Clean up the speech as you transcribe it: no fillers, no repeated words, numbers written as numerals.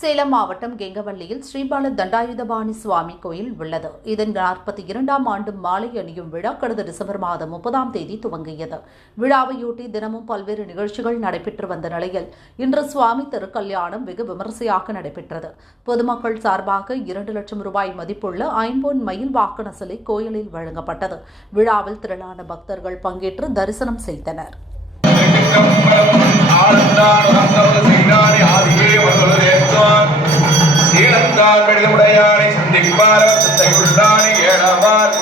சேலம் மாவட்டம் கெங்கவல்லியில் ஸ்ரீபால தண்டாயுதபாணி சுவாமி கோயில் உள்ளது. இதன் 42ஆம் ஆண்டு மாலை அணியும் விழா கடந்த டிசம்பர் மாதம் 30ஆம் தேதி துவங்கியது. விழாவையொட்டி தினமும் பல்வேறு நிகழ்ச்சிகள் நடைபெற்று வந்த நிலையில் இன்று சுவாமி திருக்கல்யாணம் வெகு விமரிசையாக நடைபெற்றது. பொதுமக்கள் சார்பாக 2 லட்சம் ரூபாய் மதிப்புள்ள ஐம்பொன் மயில் வாகன சிலை கோயிலில் வழங்கப்பட்டது. விழாவில் திரளான பக்தர்கள் பங்கேற்று தரிசனம் செய்தனர். சந்திப்பார் ஏழாமார்